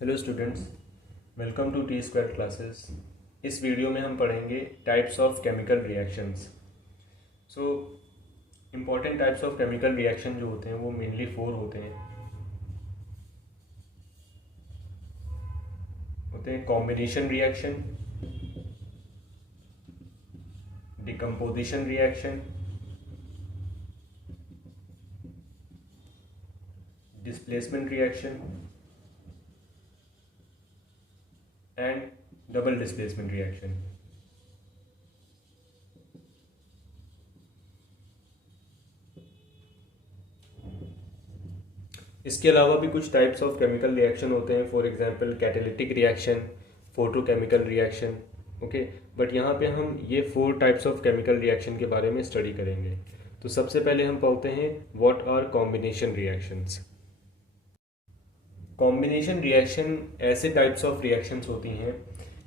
Hello students, welcome to T square classes. इस video में हम पढ़ेंगे types of chemical reactions. So important types of chemical reaction जो होते हैं वो मेनली 4 होते हैं combination reaction, decomposition reaction, displacement reaction and double displacement reaction. इसके अलावा भी कुछ टाइप्स ऑफ केमिकल रिएक्शन होते हैं, for example catalytic reaction, photochemical reaction. Okay, but यहाँ पे हम ये 4 टाइप्स ऑफ केमिकल रिएक्शन के बारे में स्टडी करेंगे। तो सबसे पहले हम पढ़ते हैं what are combination reactions. Combination reaction ऐसे टाइप्स ऑफ रिएक्शंस होती हैं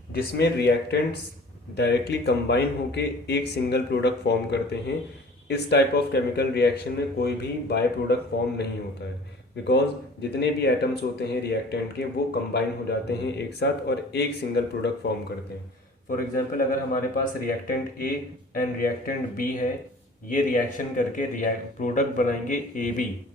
जिसमें रिएक्टेंट्स डायरेक्टली कंबाइन होके एक सिंगल प्रोडक्ट फॉर्म करते हैं। इस टाइप ऑफ केमिकल रिएक्शन में कोई भी बाय प्रोडक्ट फॉर्म नहीं होता है, बिकॉज जितने भी एटम्स होते हैं रिएक्टेंट के वो कंबाइन हो जाते हैं एक साथ और एक सिंगल प्रोडक्ट फॉर्म करते हैं। फॉर एग्जांपल, अगर हमारे पास reactant A and reactant B है, ये रिएक्शन करके प्रोडक्ट बनाएंगे ए बी।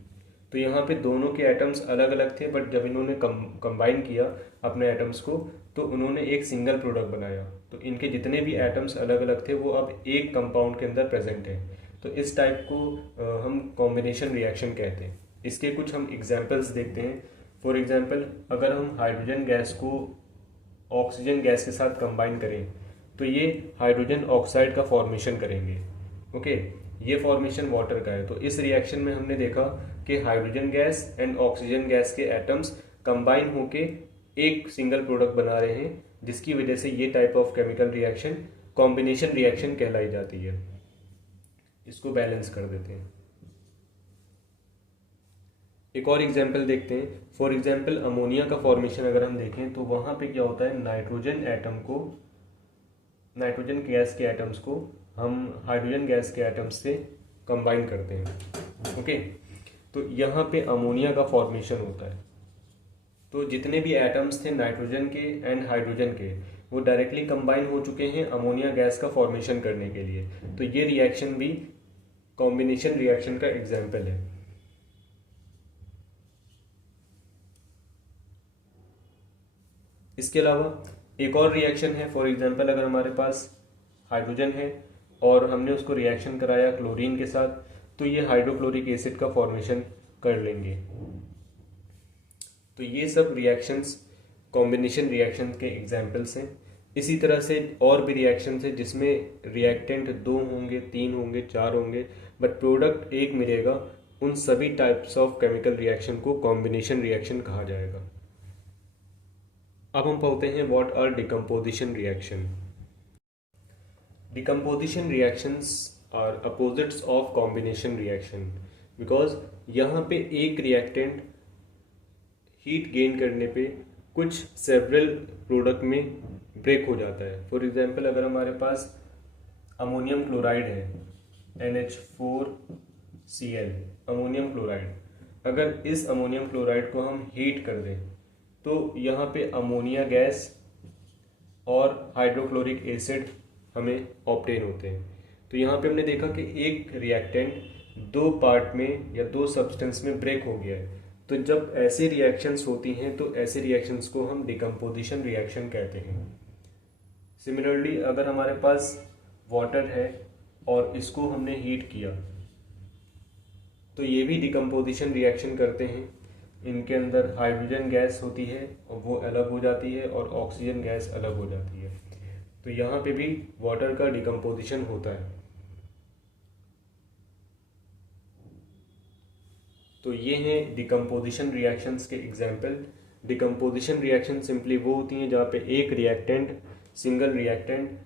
तो यहाँ पे दोनों के एटम्स अलग अलग थे, बट जब इन्होंने कंबाइन किया अपने एटम्स को तो उन्होंने एक सिंगल प्रोडक्ट बनाया। तो इनके जितने भी एटम्स अलग अलग थे वो अब एक कंपाउंड के अंदर प्रेजेंट है। तो इस टाइप को हम कॉम्बिनेशन रिएक्शन कहते हैं। इसके कुछ हम एग्जाम्पल्स देखते हैं। फॉर एग्जाम्पल, अगर हम हाइड्रोजन गैस को ऑक्सीजन गैस के साथ कंबाइन करें तो ये हाइड्रोजन ऑक्साइड का फॉर्मेशन करेंगे। ओके, ये फॉर्मेशन वाटर का है। तो इस रिएक्शन में हमने देखा कि hydrogen gas and oxygen gas के एटम्स कंबाइन होके एक सिंगल प्रोडक्ट बना रहे हैं, जिसकी वजह से ये type of chemical reaction combination reaction कहलाई जाती है। इसको बैलेंस कर देते हैं। एक और एग्जाम्पल देखते हैं। फॉर एग्जाम्पल, अमोनिया का फॉर्मेशन अगर हम देखें तो वहां पे क्या होता है, नाइट्रोजन गैस के एटम्स को हम हाइड्रोजन गैस के एटम्स से कंबाइन करते हैं। ओके, तो यहाँ पे अमोनिया का फॉर्मेशन होता है। तो जितने भी एटम्स थे नाइट्रोजन के एंड हाइड्रोजन के वो डायरेक्टली कंबाइन हो चुके हैं अमोनिया गैस का फॉर्मेशन करने के लिए। तो ये रिएक्शन भी कॉम्बिनेशन रिएक्शन का एग्जाम्पल है। इसके अलावा एक और रिएक्शन है। फॉर एग्जांपल, अगर हमारे पास हाइड्रोजन है और हमने उसको रिएक्शन कराया क्लोरीन के साथ तो ये हाइड्रोक्लोरिक एसिड का फॉर्मेशन कर लेंगे। तो ये सब रिएक्शंस कॉम्बिनेशन रिएक्शन के एग्जाम्पल्स हैं। इसी तरह से और भी रिएक्शंस हैं जिसमें रिएक्टेंट 2 होंगे, 3 होंगे, 4 होंगे, बट प्रोडक्ट एक मिलेगा। उन सभी टाइप्स ऑफ केमिकल रिएक्शन को कॉम्बिनेशन रिएक्शन कहा जाएगा। अब हम पढ़ते हैं what are decomposition reaction. Decomposition reactions are opposites of combination reaction, because यहाँ पे एक रिएक्टेंट हीट गेन करने पे कुछ सेवरल प्रोडक्ट में ब्रेक हो जाता है। फॉर एग्जांपल, अगर हमारे पास अमोनियम क्लोराइड है NH4Cl, अमोनियम क्लोराइड, अगर इस अमोनियम क्लोराइड को हम हीट कर दें तो यहाँ पे अमोनिया गैस और हाइड्रोक्लोरिक एसिड हमें ऑब्टेन होते हैं। तो यहाँ पे हमने देखा कि एक रिएक्टेंट 2 पार्ट में या 2 सब्सटेंस में ब्रेक हो गया है। तो जब ऐसी रिएक्शंस होती हैं तो ऐसे रिएक्शंस को हम डिकम्पोजिशन रिएक्शन कहते हैं। सिमिलरली, अगर हमारे पास वाटर है और इसको हमने हीट किया तो ये भी डिकम्पोजिशन रिएक्शन करते हैं। इनके अंदर हाइड्रोजन गैस होती है और वो अलग हो जाती है और ऑक्सीजन गैस अलग हो जाती है। तो यहाँ पे भी वाटर का डिकम्पोजिशन होता है। तो ये हैं डिकम्पोजिशन रिएक्शंस के एग्जाम्पल। डिकम्पोजिशन रिएक्शन सिंपली वो होती हैं जहाँ पे एक reactant, single reactant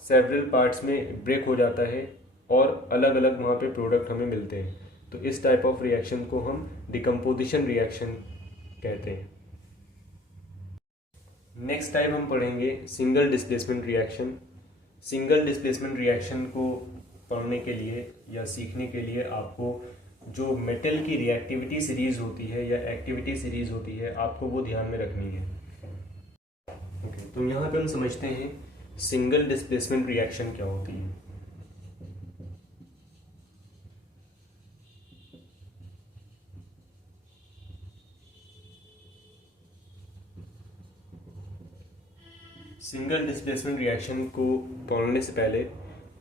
several parts में ब्रेक हो जाता है और अलग अलग वहाँ पे प्रोडक्ट हमें मिलते हैं। तो इस टाइप ऑफ रिएक्शन को हम डिकम्पोजिशन रिएक्शन कहते हैं। नेक्स्ट टाइप हम पढ़ेंगे single displacement reaction. Single displacement reaction को पढ़ने के लिए या सीखने के लिए आपको जो मेटल की रिएक्टिविटी सीरीज होती है या एक्टिविटी सीरीज होती है, आपको वो ध्यान में रखनी है। ओके, तो यहाँ पे हम समझते हैं सिंगल डिस्प्लेसमेंट रिएक्शन क्या होती है। सिंगल डिस्प्लेसमेंट रिएक्शन को बोलने से पहले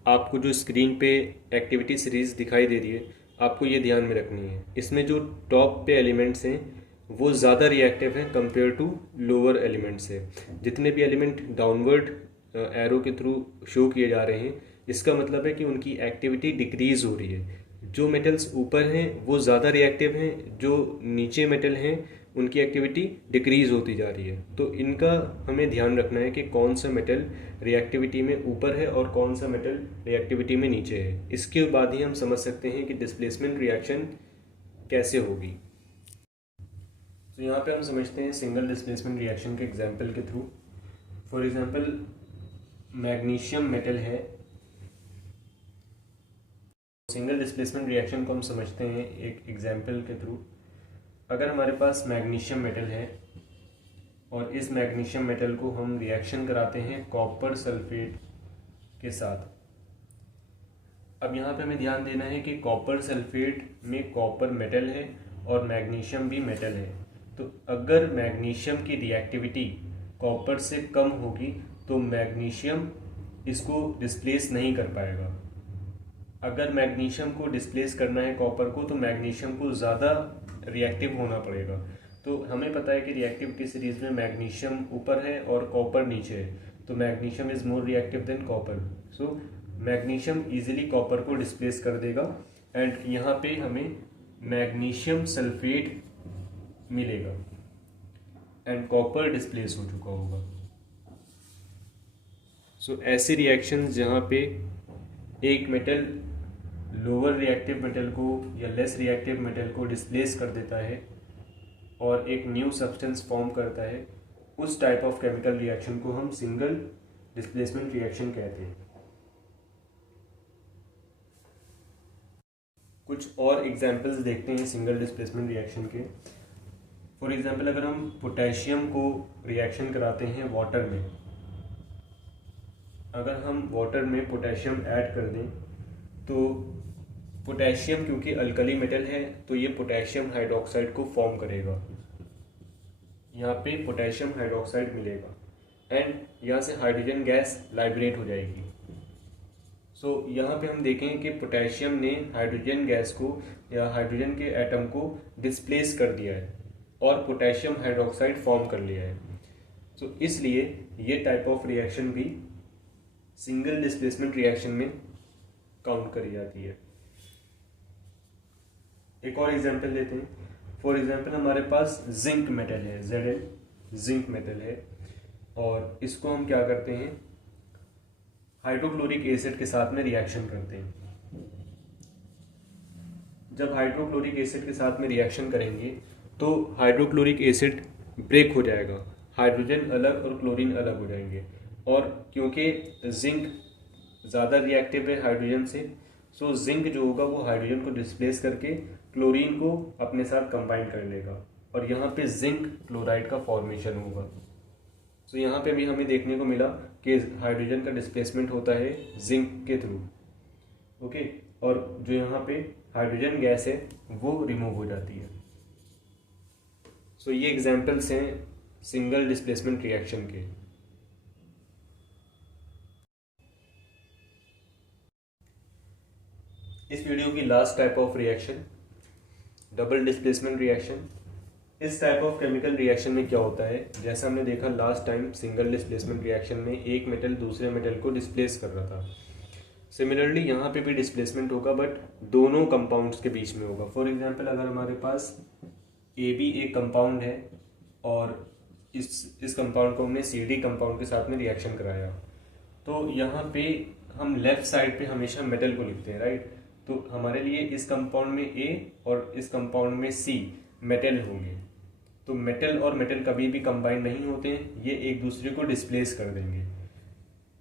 आपको जो स्क्रीन पे एक्टिविटी सीरीज दिखाई दे रही है, आपको ये ध्यान में रखनी है। इसमें जो टॉप पे एलिमेंट्स हैं वो ज़्यादा रिएक्टिव हैं कंपेयर टू लोअर एलिमेंट से। जितने भी एलिमेंट डाउनवर्ड एरो के थ्रू शो किए जा रहे हैं, इसका मतलब है कि उनकी एक्टिविटी डिक्रीज हो रही है। जो मेटल्स ऊपर हैं वो ज़्यादा रिएक्टिव हैं, जो नीचे मेटल हैं उनकी एक्टिविटी डिक्रीज होती जा रही है। तो इनका हमें ध्यान रखना है कि कौन सा मेटल रिएक्टिविटी में ऊपर है और कौन सा मेटल रिएक्टिविटी में नीचे है। इसके बाद ही हम समझ सकते हैं कि डिस्प्लेसमेंट रिएक्शन कैसे होगी। तो यहाँ पे हम समझते हैं सिंगल डिस्प्लेसमेंट रिएक्शन के एग्जाम्पल के through. For example magnesium metal है। सिंगल डिस्प्लेसमेंट रिएक्शन को हम समझते हैं एक एग्जाम्पल के थ्रू। अगर हमारे पास मैग्नीशियम मेटल है और इस मैग्नीशियम मेटल को हम रिएक्शन कराते हैं कॉपर सल्फेट के साथ। अब यहाँ पे हमें ध्यान देना है कि कॉपर सल्फेट में कॉपर मेटल है और मैग्नीशियम भी मेटल है। तो अगर मैग्नीशियम की रिएक्टिविटी कॉपर से कम होगी तो मैग्नीशियम इसको डिस्प्लेस नहीं कर पाएगा। अगर मैग्नीशियम को डिस्प्लेस करना है कॉपर को, तो मैग्नीशियम को ज़्यादा रिएक्टिव होना पड़ेगा। तो हमें पता है कि रिएक्टिविटी सीरीज में मैग्नीशियम ऊपर है और कॉपर नीचे है, तो magnesium is more reactive than copper. So magnesium easily copper को डिस्प्लेस कर देगा एंड यहाँ पे हमें मैग्नीशियम सल्फेट मिलेगा एंड कॉपर डिस्प्लेस हो चुका होगा। सो ऐसे रिएक्शन जहाँ पे एक मेटल लोअर रिएक्टिव मेटल को या लेस रिएक्टिव मेटल को डिस्प्लेस कर देता है और एक न्यू सब्सटेंस फॉर्म करता है, उस टाइप ऑफ केमिकल रिएक्शन को हम सिंगल डिस्प्लेसमेंट रिएक्शन कहते हैं। कुछ और एग्जांपल्स देखते हैं सिंगल डिस्प्लेसमेंट रिएक्शन के। फॉर एग्जांपल अगर हम पोटेशियम को रिएक्शन कराते हैं वाटर में, अगर हम वाटर में पोटेशियम ऐड कर दें तो पोटेशियम क्योंकि अल्कली मेटल है तो ये पोटेशियम हाइड्रोक्साइड को फॉर्म करेगा। यहाँ पे पोटेशियम हाइड्रोक्साइड मिलेगा एंड यहाँ से हाइड्रोजन गैस लाइब्रेट हो जाएगी। सो यहाँ पे हम देखें कि पोटेशियम ने हाइड्रोजन गैस को या हाइड्रोजन के एटम को डिस्प्लेस कर दिया है और पोटेशियम हाइड्रोक्साइड फॉर्म कर लिया है। सो इसलिए ये टाइप ऑफ रिएक्शन भी सिंगल डिस्प्लेसमेंट रिएक्शन में काउंट करी जाती है। एक और एग्जांपल लेते हैं। फॉर एग्जांपल हमारे पास जिंक मेटल है, Zn जिंक मेटल है और इसको हम क्या करते हैं, हाइड्रोक्लोरिक एसिड के साथ में रिएक्शन करते हैं। जब हाइड्रोक्लोरिक एसिड के साथ में रिएक्शन करेंगे तो हाइड्रोक्लोरिक एसिड ब्रेक हो जाएगा, हाइड्रोजन अलग और क्लोरीन अलग हो जाएंगे। और क्योंकि जिंक ज़्यादा रिएक्टिव है हाइड्रोजन से, सो जिंक जो होगा वो हाइड्रोजन को डिस्प्लेस करके क्लोरीन को अपने साथ कंबाइन कर लेगा और यहाँ पे जिंक क्लोराइड का फॉर्मेशन होगा। सो यहाँ पे भी हमें देखने को मिला कि हाइड्रोजन का डिस्प्लेसमेंट होता है जिंक के थ्रू। ओके, और जो यहाँ पे हाइड्रोजन गैस है वो रिमूव हो जाती है। सो ये एग्जाम्पल्स हैं सिंगल डिस्प्लेसमेंट रिएक्शन के। इस वीडियो की last type of reaction double displacement reaction. इस टाइप ऑफ केमिकल रिएक्शन में क्या होता है, जैसा हमने देखा last time single displacement reaction में एक मेटल दूसरे मेटल को डिस्प्लेस कर रहा था। सिमिलरली यहाँ पे भी डिस्प्लेसमेंट होगा बट दोनों कंपाउंड्स के बीच में होगा। फॉर एग्जांपल अगर हमारे पास AB एक कंपाउंड है और इस कंपाउंड को हमने CD कंपाउंड के साथ में रिएक्शन कराया, तो यहाँ पे हम लेफ्ट साइड पे हमेशा मेटल को लिखते हैं, राइट। तो हमारे लिए इस कंपाउंड में A और इस कंपाउंड में C मेटल होंगे। तो मेटल और मेटल कभी भी कंबाइन नहीं होते हैं, ये एक दूसरे को डिस्प्लेस कर देंगे।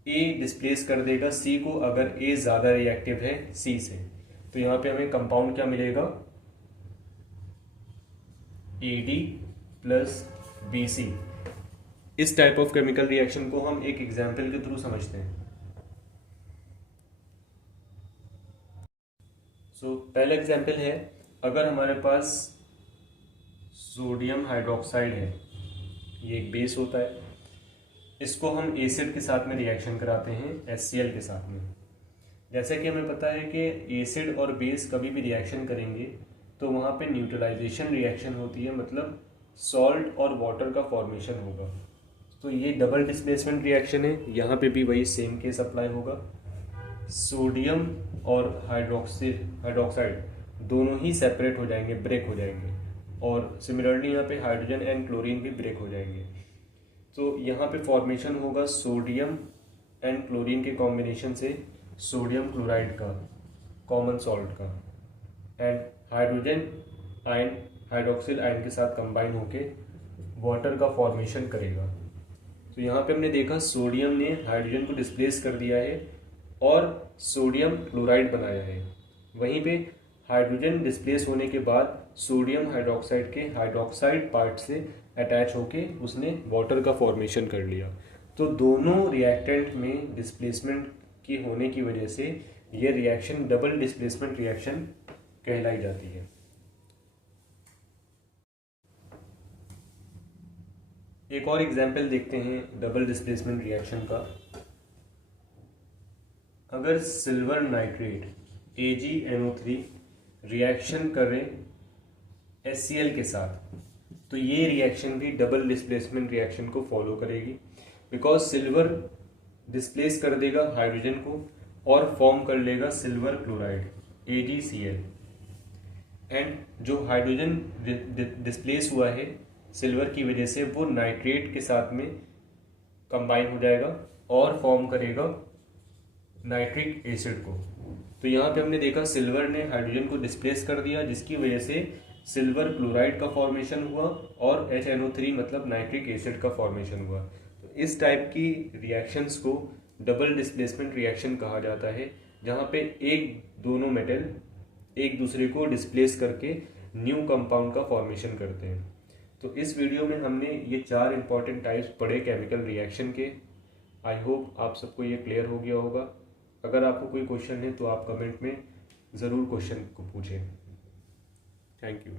A डिस्प्लेस कर देगा C को अगर A ज़्यादा रिएक्टिव है C से। तो यहाँ पे हमें कंपाउंड क्या मिलेगा, AD प्लस BC। इस टाइप ऑफ केमिकल रिएक्शन को हम एक एग्जाम्पल के थ्रू समझते हैं। पहला एग्जाम्पल है, अगर हमारे पास सोडियम हाइड्रोक्साइड है, ये एक बेस होता है, इसको हम एसिड के साथ में रिएक्शन कराते हैं HCl के साथ में। जैसे कि हमें पता है कि एसिड और बेस कभी भी रिएक्शन करेंगे तो वहाँ पे न्यूट्रलाइजेशन रिएक्शन होती है, मतलब सॉल्ट और वाटर का फॉर्मेशन होगा। तो ये डबल डिस्प्लेसमेंट रिएक्शन है, यहाँ पे भी वही सेम केस अप्लाई होगा। सोडियम और हाइड्रोक्साइड दोनों ही सेपरेट हो जाएंगे, ब्रेक हो जाएंगे, और सिमिलरली यहाँ पे हाइड्रोजन एंड क्लोरीन भी ब्रेक हो जाएंगे। तो यहाँ पे फॉर्मेशन होगा सोडियम एंड क्लोरीन के कॉम्बिनेशन से सोडियम क्लोराइड का, कॉमन सॉल्ट का, and hydrogen ion hydroxyl ion के साथ कंबाइन होके वाटर का फॉर्मेशन करेगा। तो यहाँ पे हमने देखा सोडियम ने हाइड्रोजन को डिस्प्लेस कर दिया है और सोडियम क्लोराइड बनाया है। वहीं पे हाइड्रोजन डिस्प्लेस होने के बाद सोडियम हाइड्रोक्साइड के हाइड्रोक्साइड पार्ट से अटैच होके उसने वाटर का फॉर्मेशन कर लिया। तो दोनों रिएक्टेंट में डिस्प्लेसमेंट की होने की वजह से ये रिएक्शन डबल डिस्प्लेसमेंट रिएक्शन कहलाई जाती है। एक और एग्जाम्पल देखते हैं डबल डिस्प्लेसमेंट रिएक्शन का। अगर सिल्वर नाइट्रेट AgNO3 रिएक्शन करे HCl के साथ, तो ये रिएक्शन भी डबल डिस्प्लेसमेंट रिएक्शन को फॉलो करेगी, बिकॉज सिल्वर डिस्प्लेस कर देगा हाइड्रोजन को और फॉर्म कर लेगा सिल्वर क्लोराइड AgCl, एंड जो हाइड्रोजन डिस्प्लेस हुआ है सिल्वर की वजह से वो नाइट्रेट के साथ में कंबाइन हो जाएगा और फॉर्म करेगा नाइट्रिक एसिड को। तो यहाँ पे हमने देखा सिल्वर ने हाइड्रोजन को डिस्प्लेस कर दिया, जिसकी वजह से सिल्वर क्लोराइड का फॉर्मेशन हुआ और HNO3 मतलब नाइट्रिक एसिड का फॉर्मेशन हुआ। तो इस टाइप की रिएक्शंस को डबल डिस्प्लेसमेंट रिएक्शन कहा जाता है, जहाँ पे दोनों मेटल एक दूसरे को डिस्प्लेस करके न्यू कंपाउंड का फॉर्मेशन करते हैं। तो इस वीडियो में हमने ये 4 इंपॉर्टेंट टाइप्स पढ़े केमिकल रिएक्शन के। आई होप आप सबको ये क्लियर हो गया होगा। अगर आपको कोई क्वेश्चन है तो आप कमेंट में ज़रूर क्वेश्चन को पूछें। Thank you.